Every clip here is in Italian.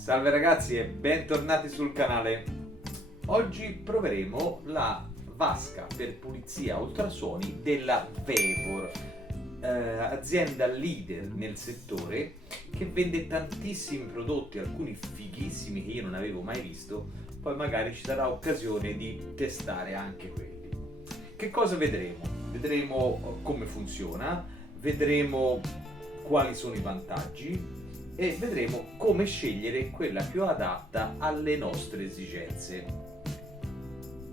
Salve ragazzi e bentornati sul canale. Oggi proveremo la vasca per pulizia ultrasuoni della Vevor, azienda leader nel settore che vende tantissimi prodotti, alcuni fighissimi che io non avevo mai visto. Poi magari ci sarà occasione di testare anche quelli. Che cosa vedremo? Vedremo come funziona, vedremo quali sono i vantaggi e vedremo come scegliere quella più adatta alle nostre esigenze.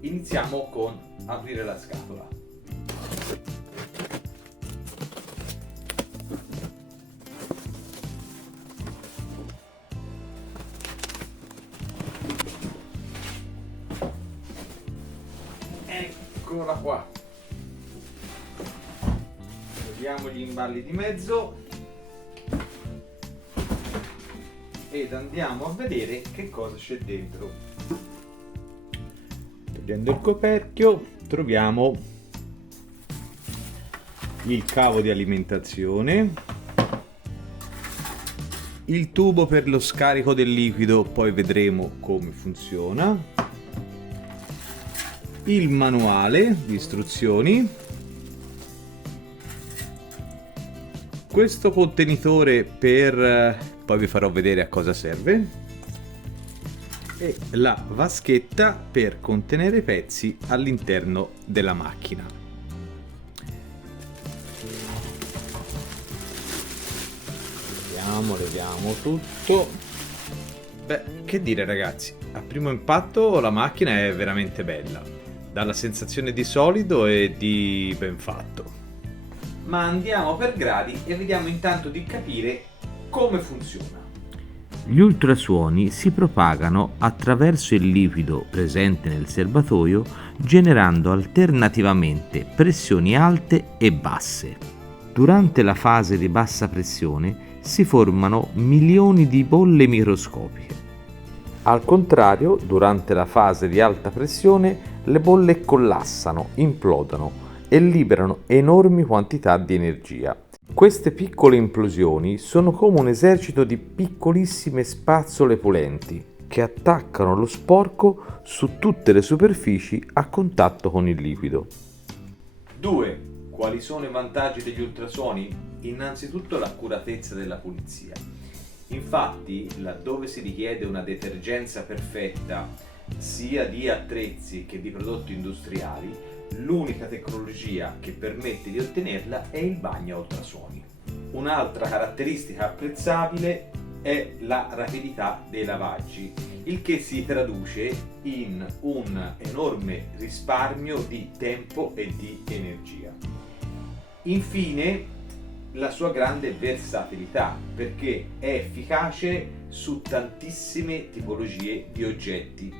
Iniziamo con aprire la scatola. Eccola qua. Togliamo gli imballi di mezzo ed andiamo a vedere che cosa c'è dentro. Togliendo il coperchio troviamo il cavo di alimentazione, il tubo per lo scarico del liquido, poi vedremo come funziona, il manuale di istruzioni, questo contenitore per poi vi farò vedere a cosa serve, e la vaschetta per contenere i pezzi all'interno della macchina. Leviamo tutto. Beh, che dire ragazzi, a primo impatto la macchina è veramente bella, dà la sensazione di solido e di ben fatto. Ma andiamo per gradi e vediamo intanto di capire come funziona. Gli ultrasuoni si propagano attraverso il liquido presente nel serbatoio, generando alternativamente pressioni alte e basse. Durante la fase di bassa pressione si formano milioni di bolle microscopiche. Al contrario, durante la fase di alta pressione le bolle collassano, implodono e liberano enormi quantità di energia. Queste piccole implosioni sono come un esercito di piccolissime spazzole pulenti che attaccano lo sporco su tutte le superfici a contatto con il liquido. 2. Quali sono i vantaggi degli ultrasuoni? Innanzitutto l'accuratezza della pulizia. Infatti, laddove si richiede una detergenza perfetta sia di attrezzi che di prodotti industriali, l'unica tecnologia che permette di ottenerla è il bagno a ultrasuoni. Un'altra caratteristica apprezzabile è la rapidità dei lavaggi, il che si traduce in un enorme risparmio di tempo e di energia. Infine, la sua grande versatilità, perché è efficace su tantissime tipologie di oggetti.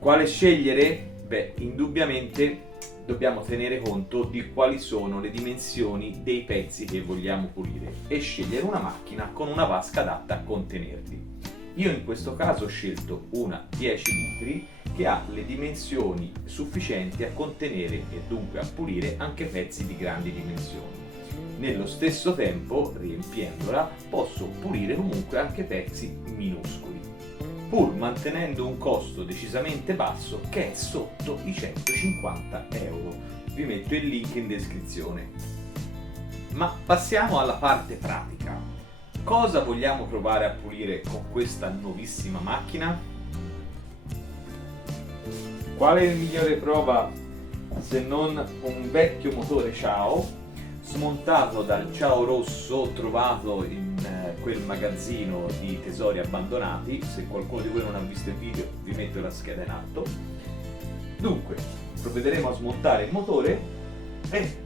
Quale scegliere? Beh, indubbiamente dobbiamo tenere conto di quali sono le dimensioni dei pezzi che vogliamo pulire e scegliere una macchina con una vasca adatta a contenerli. Io in questo caso ho scelto una 10 litri che ha le dimensioni sufficienti a contenere e dunque a pulire anche pezzi di grandi dimensioni. Nello stesso tempo, riempiendola, posso pulire comunque anche pezzi minuscoli, pur mantenendo un costo decisamente basso che è sotto i 150 euro. Vi metto il link in descrizione. Ma passiamo alla parte pratica. Cosa vogliamo provare a pulire con questa nuovissima macchina? Quale è la migliore prova se non un vecchio motore Ciao smontato dal Ciao rosso trovato in quel magazzino di tesori abbandonati? Se qualcuno di voi non ha visto il video, vi metto la scheda in alto. Dunque, provvederemo a smontare il motore e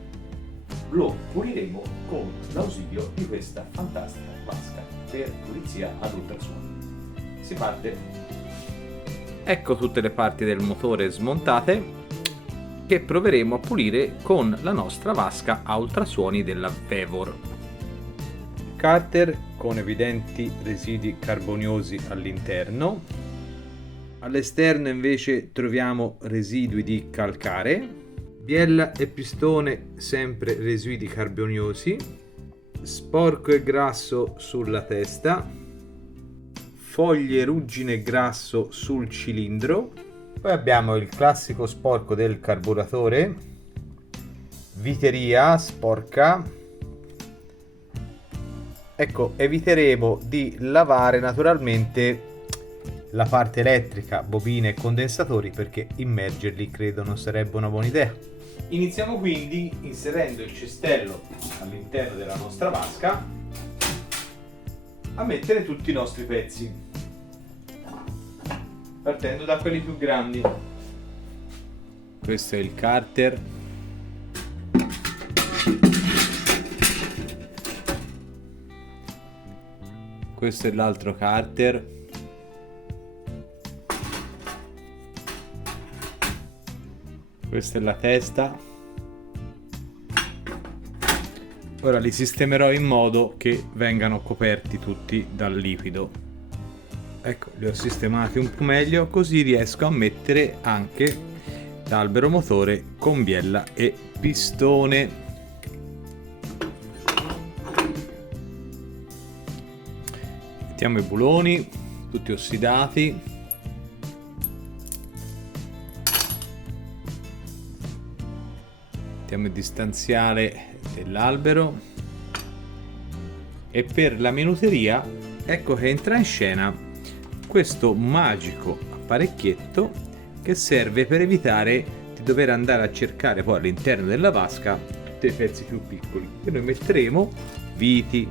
lo puliremo con l'ausilio di questa fantastica vasca per pulizia ad ultrasuoni. Si parte. Ecco tutte le parti del motore smontate, che proveremo a pulire con la nostra vasca a ultrasuoni della Vevor. Carter con evidenti residui carboniosi all'interno. All'esterno invece troviamo residui di calcare. Biella e pistone sempre residui carboniosi. Sporco e grasso sulla testa. foglie ruggine grasso sul cilindro. Poi abbiamo il classico sporco del carburatore, viteria sporca. Ecco, eviteremo di lavare naturalmente la parte elettrica, bobine e condensatori, perché immergerli credo non sarebbe una buona idea. Iniziamo quindi inserendo il cestello all'interno della nostra vasca a mettere tutti i nostri pezzi, partendo da quelli più grandi. Questo è il carter. Questo è l'altro carter. Questa è la testa. Ora li sistemerò in modo che vengano coperti tutti dal liquido. Ecco, li ho sistemati un po' meglio, così riesco a mettere anche l'albero motore con biella e pistone. Mettiamo i buloni, tutti ossidati. Mettiamo il distanziale dell'albero. E per la minuteria, ecco che entra in scena questo magico apparecchietto che serve per evitare di dover andare a cercare poi all'interno della vasca tutti i pezzi più piccoli. E noi metteremo viti,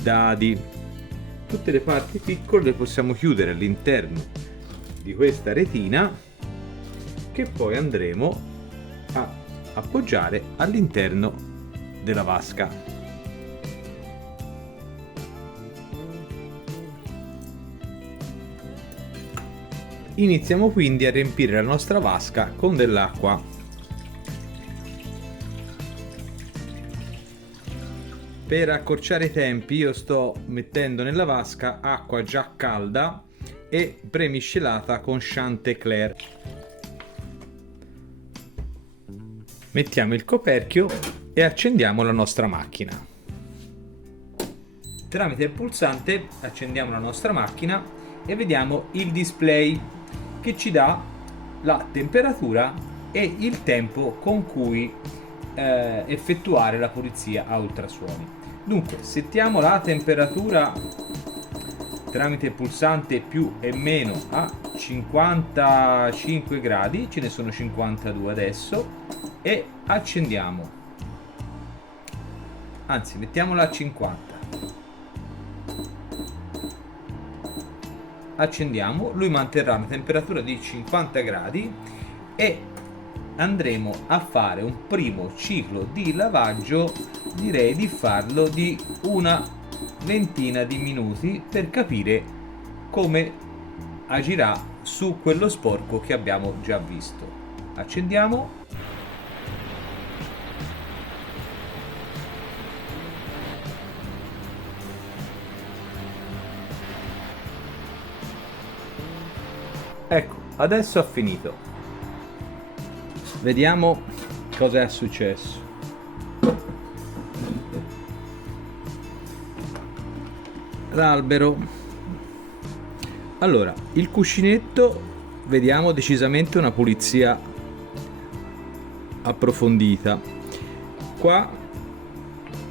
dadi, tutte le parti piccole le possiamo chiudere all'interno di questa retina, che poi andremo a appoggiare all'interno della vasca. Iniziamo quindi a riempire la nostra vasca con dell'acqua. Per accorciare i tempi io sto mettendo nella vasca acqua già calda e premiscelata con Chanticleer. Mettiamo il coperchio e accendiamo la nostra macchina. Tramite il pulsante accendiamo la nostra macchina e vediamo il display che ci dà la temperatura e il tempo con cui effettuare la pulizia a ultrasuoni. Dunque, settiamo la temperatura tramite il pulsante più e meno a 55 gradi, ce ne sono 52 adesso, e accendiamo, anzi mettiamola a 50. Accendiamo, lui manterrà una temperatura di 50 gradi e andremo a fare un primo ciclo di lavaggio. Direi di farlo di una ventina di minuti per capire come agirà su quello sporco che abbiamo già visto. Accendiamo. Ecco, adesso ha finito. Vediamo cosa è successo. L'albero. Allora, il cuscinetto, vediamo decisamente una pulizia approfondita. Qua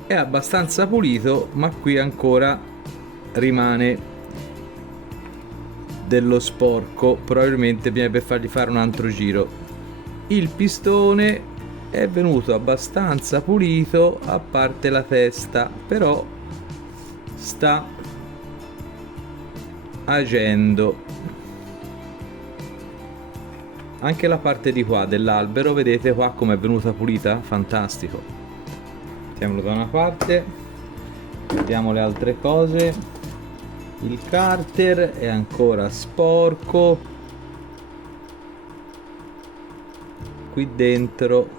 è abbastanza pulito, ma qui ancora rimane dello sporco, probabilmente bisognerebbe fargli fare un altro giro. Il pistone è venuto abbastanza pulito, a parte la testa, però sta agendo. Anche la parte di qua dell'albero, vedete qua come è venuta pulita? Fantastico. Mettiamolo da una parte, vediamo le altre cose. Il carter è ancora sporco. Qui dentro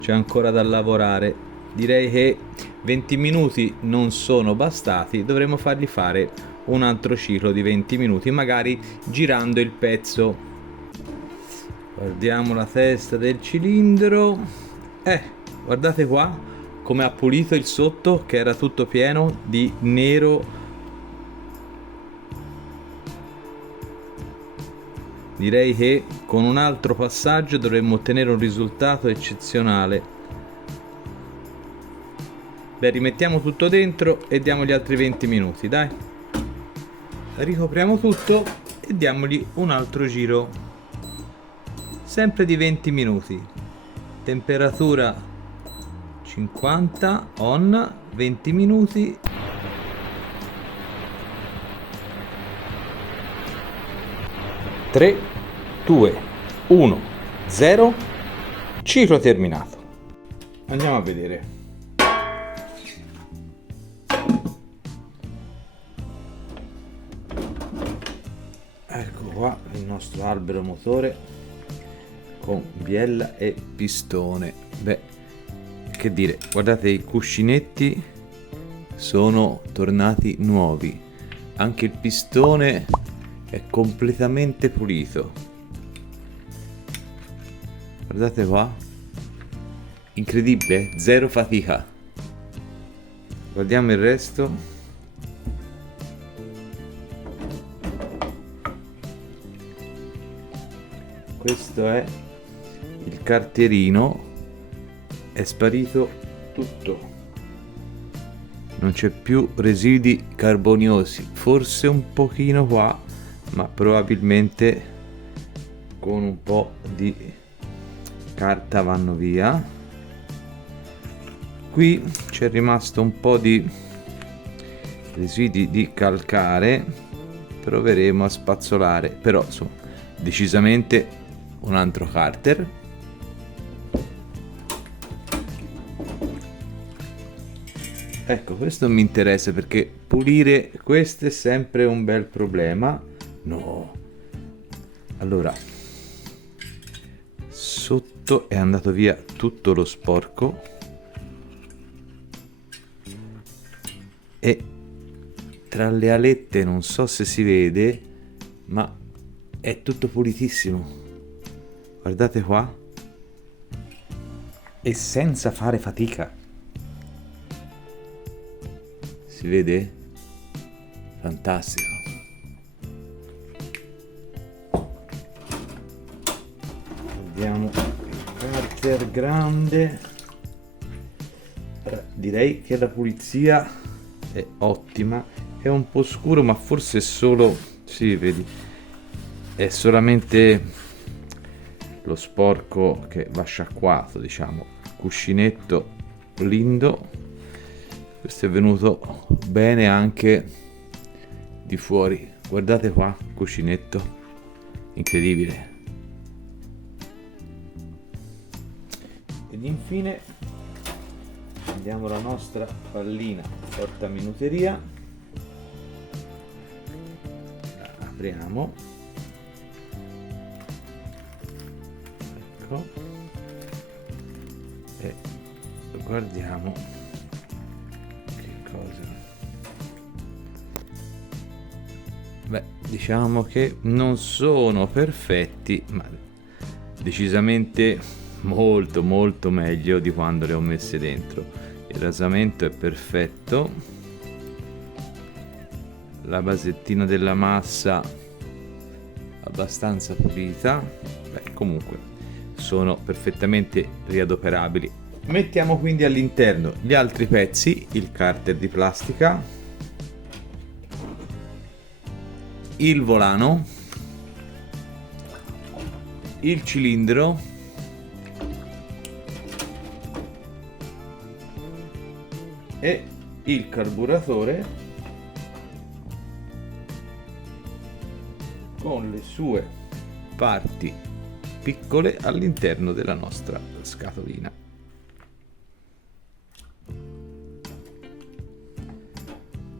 c'è ancora da lavorare. Direi che 20 minuti non sono bastati, dovremo fargli fare un altro ciclo di 20 minuti, magari girando il pezzo. Guardiamo la testa del cilindro. Guardate qua come ha pulito il sotto, che era tutto pieno di nero direi che con un altro passaggio dovremmo ottenere un risultato eccezionale. Beh, rimettiamo tutto dentro e diamo gli altri 20 minuti, dai. Ricopriamo tutto e diamogli un altro giro, sempre di 20 minuti. Temperatura 50 on, 20 minuti. Tre, 2, 1, 0. Ciclo terminato. Andiamo a vedere. Ecco qua il nostro albero motore con biella e pistone. Beh, che dire, guardate, i cuscinetti sono tornati nuovi, anche il pistone è completamente pulito. Guardate qua, incredibile, zero fatica. Guardiamo il resto. Questo è il carterino, è sparito tutto, non c'è più residui carboniosi, forse un pochino qua, ma probabilmente con un po' di carta vanno via. Qui c'è rimasto un po' di residui di calcare, proveremo a spazzolare, però insomma decisamente un altro carter. Ecco, questo mi interessa perché pulire questo è sempre un bel problema. No, allora, sotto è andato via tutto lo sporco e tra le alette non so se si vede, ma è tutto pulitissimo. Guardate qua, e senza fare fatica. Si vede? Fantastico. Vediamo il carter grande. Direi che la pulizia è ottima. È un po' scuro, ma forse è solo, sì, vedi, è solamente lo sporco che va sciacquato, diciamo. Cuscinetto lindo. Questo è venuto bene anche di fuori. Guardate qua, cuscinetto incredibile. Ed infine andiamo alla nostra pallina portaminuteria. La apriamo. Ecco. E guardiamo che cosa. Beh, diciamo che non sono perfetti, ma decisamente molto molto meglio di quando le ho messe dentro. Il rasamento è perfetto, la basettina della massa abbastanza pulita. Beh, comunque sono perfettamente riadoperabili. Mettiamo quindi all'interno gli altri pezzi: il carter di plastica, il volano, il cilindro, e il carburatore con le sue parti piccole all'interno della nostra scatolina.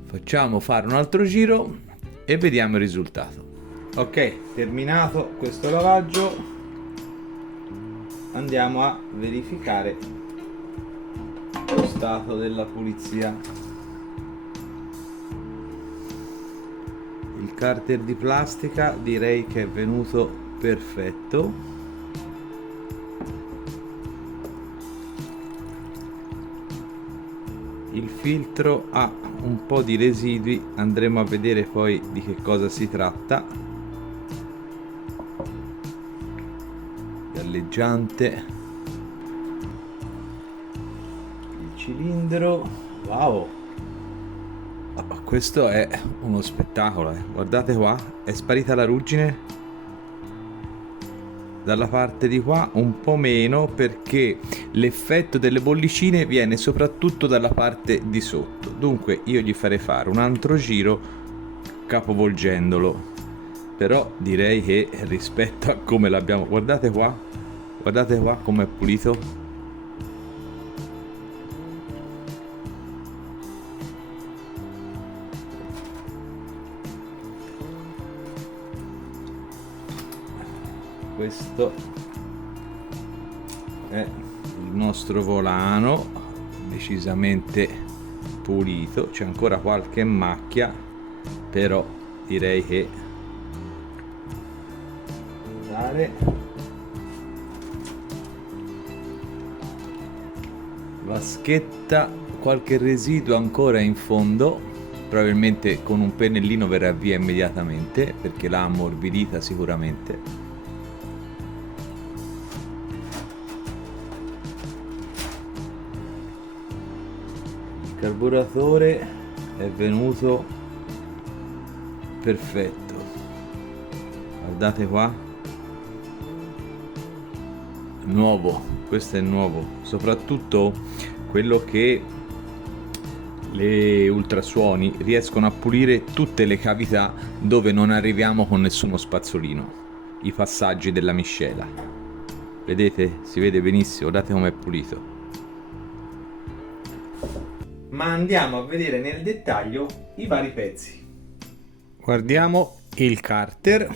Facciamo fare un altro giro e vediamo il risultato. Ok, terminato questo lavaggio, andiamo a verificare lo stato della pulizia. Il carter di plastica direi che è venuto perfetto. Il filtro ha un po' di residui, andremo a vedere poi di che cosa si tratta. galleggiante, il cilindro. Wow, questo è uno spettacolo, guardate qua, è sparita la ruggine dalla parte di qua, un po' meno, perché l'effetto delle bollicine viene soprattutto dalla parte di sotto. Dunque io gli farei fare un altro giro capovolgendolo, però direi che rispetto a come l'abbiamo, guardate qua com'è pulito. Questo è il nostro volano, decisamente pulito, c'è ancora qualche macchia, però direi che vaschetta, qualche residuo ancora in fondo, probabilmente con un pennellino verrà via immediatamente perché l'ha ammorbidita sicuramente. Il carburatore è venuto perfetto, guardate qua, nuovo, questo è nuovo, soprattutto quello che le ultrasuoni riescono a pulire tutte le cavità dove non arriviamo con nessuno spazzolino, i passaggi della miscela, vedete, si vede benissimo, guardate com'è pulito. Ma andiamo a vedere nel dettaglio i vari pezzi. Guardiamo il carter,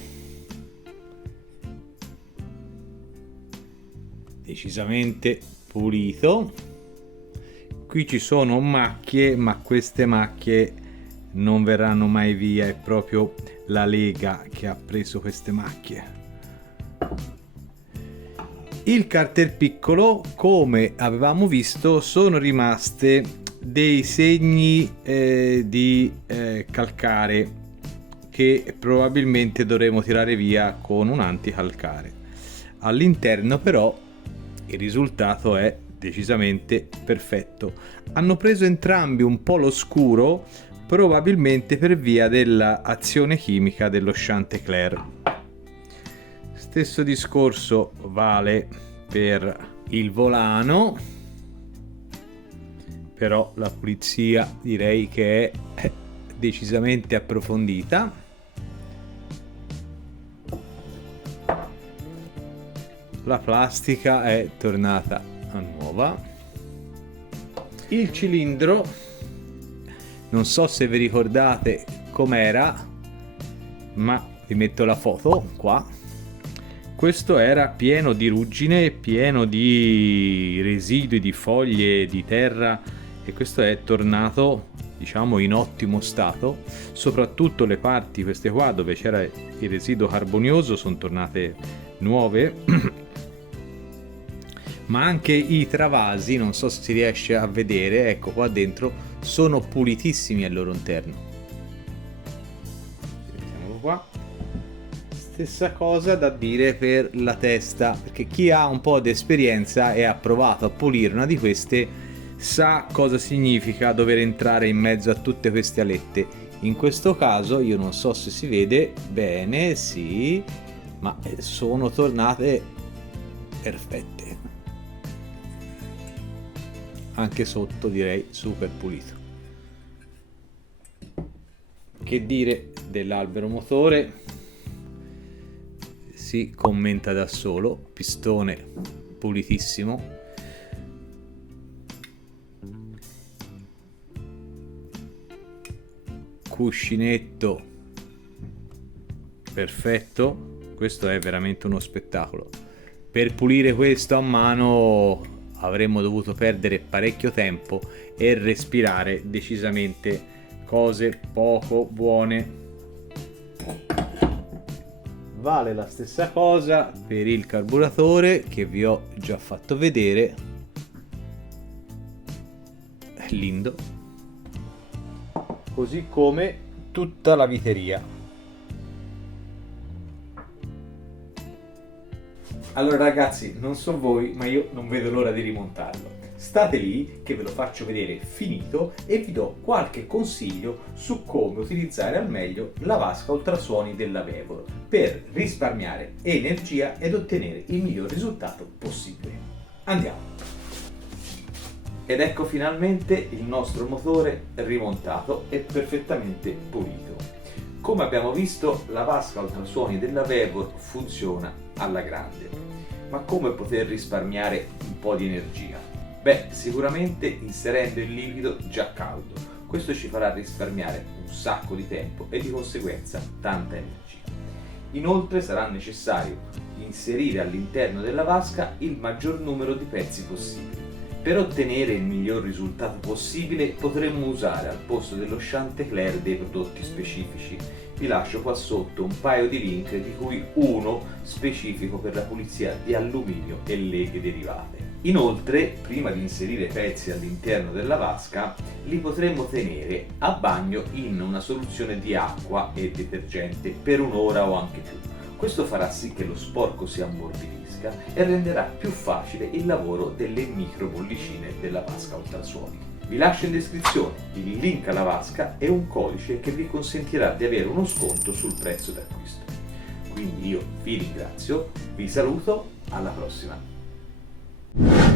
decisamente pulito. Qui ci sono macchie, ma queste macchie non verranno mai via, è proprio la lega che ha preso queste macchie. Il carter piccolo, come avevamo visto, sono rimaste dei segni di calcare che probabilmente dovremo tirare via con un anticalcare. All'interno però il risultato è decisamente perfetto. Hanno preso entrambi un po' lo scuro, probabilmente per via dell'azione chimica dello Chanticleer. Stesso discorso vale per il volano, però la pulizia direi che è decisamente approfondita. La plastica è tornata a nuova. Il cilindro, non so se vi ricordate com'era, ma vi metto la foto qua. Questo era pieno di ruggine, pieno di residui, di foglie, di terra, e questo è tornato, diciamo, in ottimo stato. Soprattutto le parti, queste qua, dove c'era il residuo carbonioso, sono tornate nuove. Ma anche i travasi, non so se si riesce a vedere, ecco qua dentro, sono pulitissimi al loro interno. Mettiamolo qua. Stessa cosa da dire per la testa, perché chi ha un po' di esperienza e ha provato a pulire una di queste sa cosa significa dover entrare in mezzo a tutte queste alette. In questo caso io non so se si vede bene, sì, ma sono tornate perfette. Anche sotto direi super pulito. Che dire dell'albero motore? Si commenta da solo, pistone pulitissimo. Cuscinetto perfetto, questo è veramente uno spettacolo. Per pulire questo a mano avremmo dovuto perdere parecchio tempo e respirare decisamente cose poco buone. Vale la stessa cosa per il carburatore che vi ho già fatto vedere, è lindo, così come tutta la viteria. Allora ragazzi, non so voi, ma io non vedo l'ora di rimontarlo. State lì che ve lo faccio vedere finito e vi do qualche consiglio su come utilizzare al meglio la vasca ultrasuoni della Vevor per risparmiare energia ed ottenere il miglior risultato possibile. Andiamo! Ed ecco finalmente il nostro motore rimontato e perfettamente pulito. Come abbiamo visto, la vasca ultrasuoni della Vevor funziona alla grande. Ma come poter risparmiare un po' di energia? Beh, sicuramente inserendo il liquido già caldo. Questo ci farà risparmiare un sacco di tempo e di conseguenza tanta energia. Inoltre sarà necessario inserire all'interno della vasca il maggior numero di pezzi possibile. Per ottenere il miglior risultato possibile potremmo usare al posto dello Chanticleer dei prodotti specifici. Vi lascio qua sotto un paio di link, di cui uno specifico per la pulizia di alluminio e leghe derivate. Inoltre, prima di inserire i pezzi all'interno della vasca, li potremmo tenere a bagno in una soluzione di acqua e detergente per un'ora o anche più. Questo farà sì che lo sporco si ammorbidisca e renderà più facile il lavoro delle micro bollicine della vasca ultrasuoni. Vi lascio in descrizione il link alla vasca e un codice che vi consentirà di avere uno sconto sul prezzo d'acquisto. Quindi io vi ringrazio, vi saluto, alla prossima!